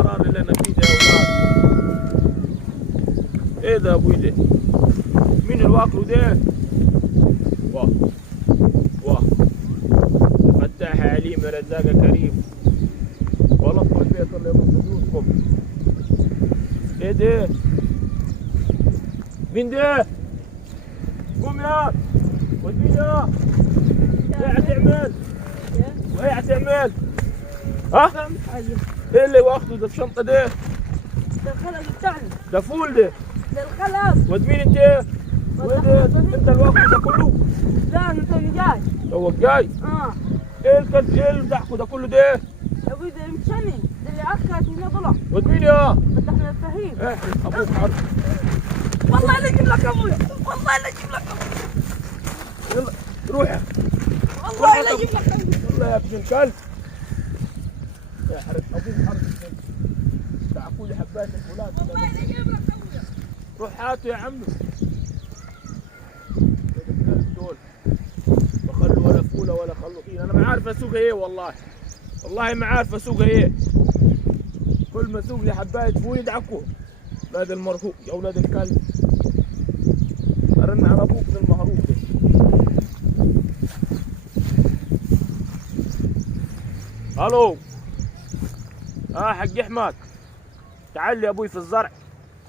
القرار اللي انا فيه ده يا اولاد؟ ايه ده يا ابوي ده؟ مين اللي واكله ده؟ واه واه فتاح عليم رزاق كريم ولطوا البيت اللي من بيوتكم. ايه ده؟ مين ده؟ قوم يا وديني يا ايه هتعمل؟ وايه هتعمل؟ ها؟ ايه اللي واخده ده في شنطة ده؟ ده الخلق بتاعنا. ده فول ده. ده الخلق. ود مين انت؟ وين انت اللي واخده ده كله؟ لا انا تاني جاي. هو جاي؟ ايه الكلب ايه اللي ضحكوا ده كله ده؟ يا ابوي ده مشاني، ده اللي اكلت من ضلع. ود مين يا؟ فتحنا الفهيم. احرق ابوك حرق. والله لا اجيب لك ابوي، والله لا اجيب لك ابوي. يلا روح. والله لا اجيب لك ابوي. يلا يا ابن الكلب. احرق ابوك حرق. تعقوا لي حبات الفولاد. والله لا اجيب لك ابوي. روح هاته يا عمي. الكلب دول ما خلوا ولا فوله ولا خلوا طين. انا ما عارف اسوق ايه والله. والله ما عارف اسوق ايه. كل ما اسوق لي حبايه فول يدعكوا. اولاد المرهوب يا اولاد الكلب. ارن على ابوك من المهروب ده. الو حق احمد تعال لي يا ابوي في الزرع.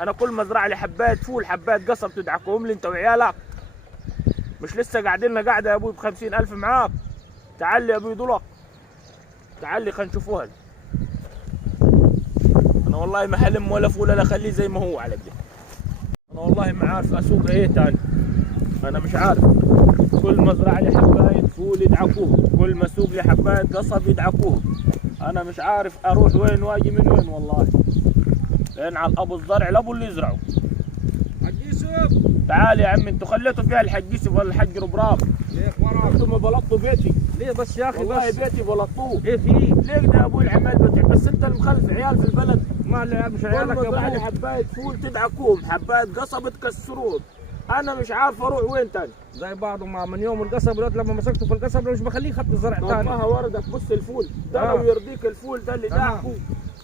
انا كل ما ازرع لي حبايه فول حبايه قصب تدعكهم لي انت وعيالك. مش لسه قاعدين لنا قاعده يا ابوي ب50,000 معاك. تعال لي يا ابوي دولار. تعال لي خلينا نشوفوها. انا والله ما حلم ولا فول ولا خليه زي ما هو على كده. انا والله ما عارف اسوق ايه تاني. انا مش عارف. كل ما ازرع لي حبايه فول يدعكوه، كل ما اسوق لي حبايه قصب يدعكوه. انا مش عارف اروح وين واجي من وين والله. لين على الابو الزرع لابو اللي يزرعوا. حق يوسف تعال يا عم انتوا خليتوا فيها الحاج يوسف ولا الحاج ربرام. ليه اخبارك؟ انتوا ما بلطوا بيتي. ليه بس يا اخي؟ والله بس بيتي بلطوه. ايه في؟ ليه ده يا ابوي العمال بتاعك؟ بس انت اللي مخلف عيال في البلد. ما لا مش عيالك يا والله ابو. حبايه فول تدعكوهم، حبايه قصب تكسروهم. انا مش عارف اروح وين تاني. زي بعضه مع من يوم القصب دلوقتي لما مسكته في القصب مش بخليه خط الزرع طب ثاني. ما وردك بص الفول ده لو يرضيك الفول ده اللي دعكوه.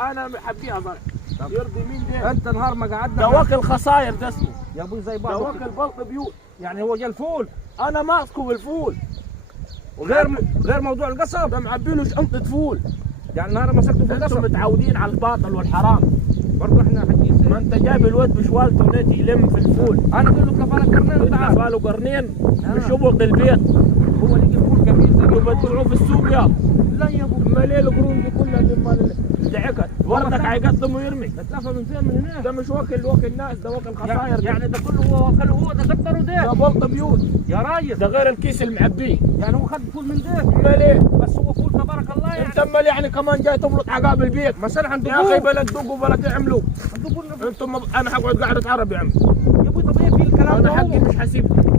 انا حبيها زرع. يرضي مين ده؟ انت نهار ما قعدنا ده واكل خصاير ده اسمه. يا ابوي زي ده بعضه. واكل بلط بيوت. يعني هو جا الفول انا ماسكه بالفول. غير موضوع القصب ده معبيله شنطه فول. يعني نهار مسكته في انتم القصب. متعودين على الباطل والحرام. برضه احنا حق يوسف. ما انت جايب الواد بشوالته ونادي يلم في الفول. انا اقول له كفالك قرنين وتعال. له قرنين بشبط البيت. هو لقي الفول جميل زي انتوا بتبيعوه في السوق يا. لا يا ابو. امال ايه القرون دي كلها دي امال دعكت وردك هيقطم ويرمي. اتلفى من فين من هناك؟ ده مش واكل ناس ده واكل خصاير. يعني ده كله هو واكله هو ده قدره ده ده بلط بيوت. يا راجل. ده غير الكيس المعبيه. يعني هو خد فول من ده امال ايه؟ بس هو فول تبارك الله يعني. انت امال يعني كمان جاي تبلط عقاب البيت. مثلا عنده يا اخي بلا تدقوا بلا تعملوا. عنده انتم انا هقعد قاعده عرب يا عم. يا ابوي طب ايه في الكلام ده؟ انا حقي مش حسيبكم.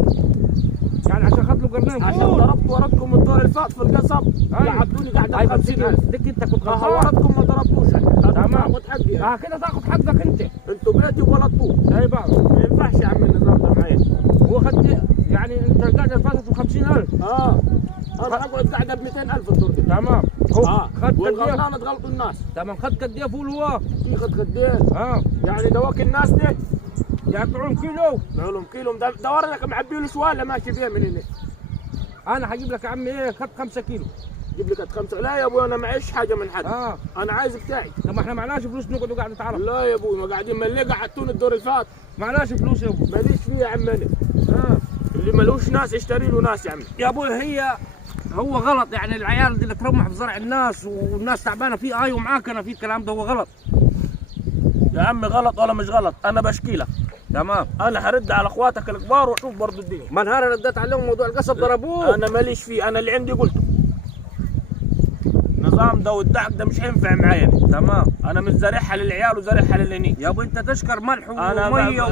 يعني عشان خد له قرنين عشان فول. ضربت ورقكم الدور اللي فات في القصب. أيوة. قعدوني قاعده ايوه 50,000. ديك انت كنت غلطان. ورقكم ما ضربتوش. تمام. تاخد حقي. كده تاخد حقك انت. انتوا بيتي وبلطوه. اي بقى ما ينفعش يا عم النظام ده معايا. هو خد يعني انت قاعد فاتت ب 50,000. انا هقعد قاعده ب 200,000 الدور ده. تمام. هو خد قد ايه؟ والغلطانه تغلطوا الناس. تمام خد قد ايه فول هو؟ في خد قدين. يعني ده واكل الناس ده. يقطعون كيلو. لهم كيلو ده ورقك معبي له شواله ماشي فيها من هنا. انا هجيب لك يا عمي ايه خد 5 كيلو. جيب لك 5. لا يا ابوي انا معيش حاجه من حد. انا عايز بتاعي. طب ما احنا معناش فلوس نقعد قاعد نتعرف. لا يا ابوي ما قاعدين ما اللي قعدتوني الدور اللي فات. معناش فلوس يا ابوي. ماليش فيه يا عم انا. اللي ملوش ناس يشتري له ناس يا عمي. يا ابوي هو غلط يعني العيال دي اللي ترمح في زرع الناس والناس تعبانه فيه. ايوه معاك انا في الكلام ده هو غلط. يا عمي غلط ولا مش غلط انا بشكي لك. تمام. انا هرد على اخواتك الكبار واشوف برضه الدنيا. ما نهار رديت عليهم موضوع القصب ضربوه. انا ماليش فيه. انا اللي عندي قلته. النظام ده والدعك ده مش هينفع معايا. تمام. انا مش زارعها للعيال وزارعها للهني. يا ابوي انت تشكر ملح وميه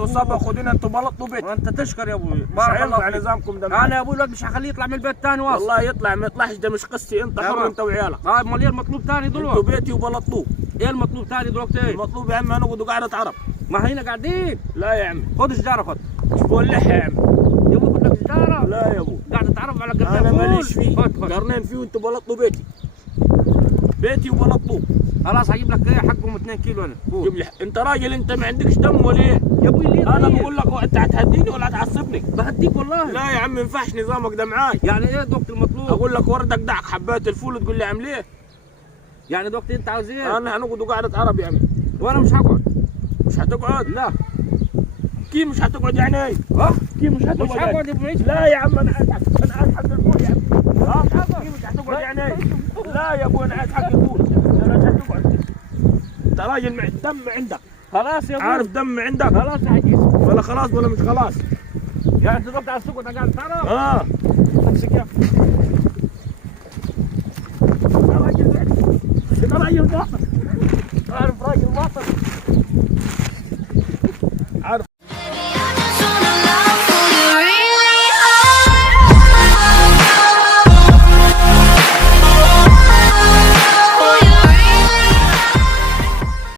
وصبغ خدين انتوا بلطوا بيت. وانت تشكر يا ابوي. مش هينفع نظامكم ده. انا يا ابوي الواد مش هخليه يطلع من البيت ثاني واصل. والله يطلع ما يطلعش ده مش قصتي. انت حر انت وعيالك. امال ايه المطلوب ثاني دلوقتي؟ انتوا بيتي وبلطوه. ايه المطلوب ثاني دلوقتي؟ ايه؟ المطلوب يا عم نقعدوا قاعده عرب. ما هنا قاعدين. لا يا عم. خد السجاره خد. مش بولعها يا عم. يا ابوي خد لك سجاره. لا يا ابوي. قاعد اتعرف على قرنين انا ماليش فيه. خد قرنين فيه وانتوا بلطوا بيتي. بيتي وبلطوه. خلاص هجيب لك ايه حقهم 2 كيلو انا. جيب لي انت راجل، انت ما عندكش دم ولا ايه؟ يا ابوي ليه؟ انا طيب؟ بقول لك انت هتهديني ولا هتعصبني؟ بهديك والله. لا يا عم ما ينفعش نظامك ده معاي. يعني ايه دوقت المطلوب؟ اقول لك وردك دعك حبات الفول وتقول لي اعمل ايه؟ يعني دوقت انت عاوز ايه؟ انا هنقعد قعده عرب يا عم. وانا مش هقعد. مش هتقعد؟ لا. كيف مش هتقعد يعني ايه؟ ها؟ كيف مش مش هتقعد؟ هقعد يا ابو عيسى. لا يا عم انا عايز حق، انا عايز حق الفول يا عم. ها؟ كيف مش هتقعد يعني ايه؟ لا يا ابوي انا عايز حق الفول، انا مش هتقعد. انت راجل دم عندك. خلاص يا ابوي. عارف دم عندك؟ خلاص يا حجيز. ولا خلاص ولا مش خلاص؟ يعني انت ضبط على السوق وانت قاعد تعرف؟ اه امسك يا انت راجل باطل. عارف راجل باطل.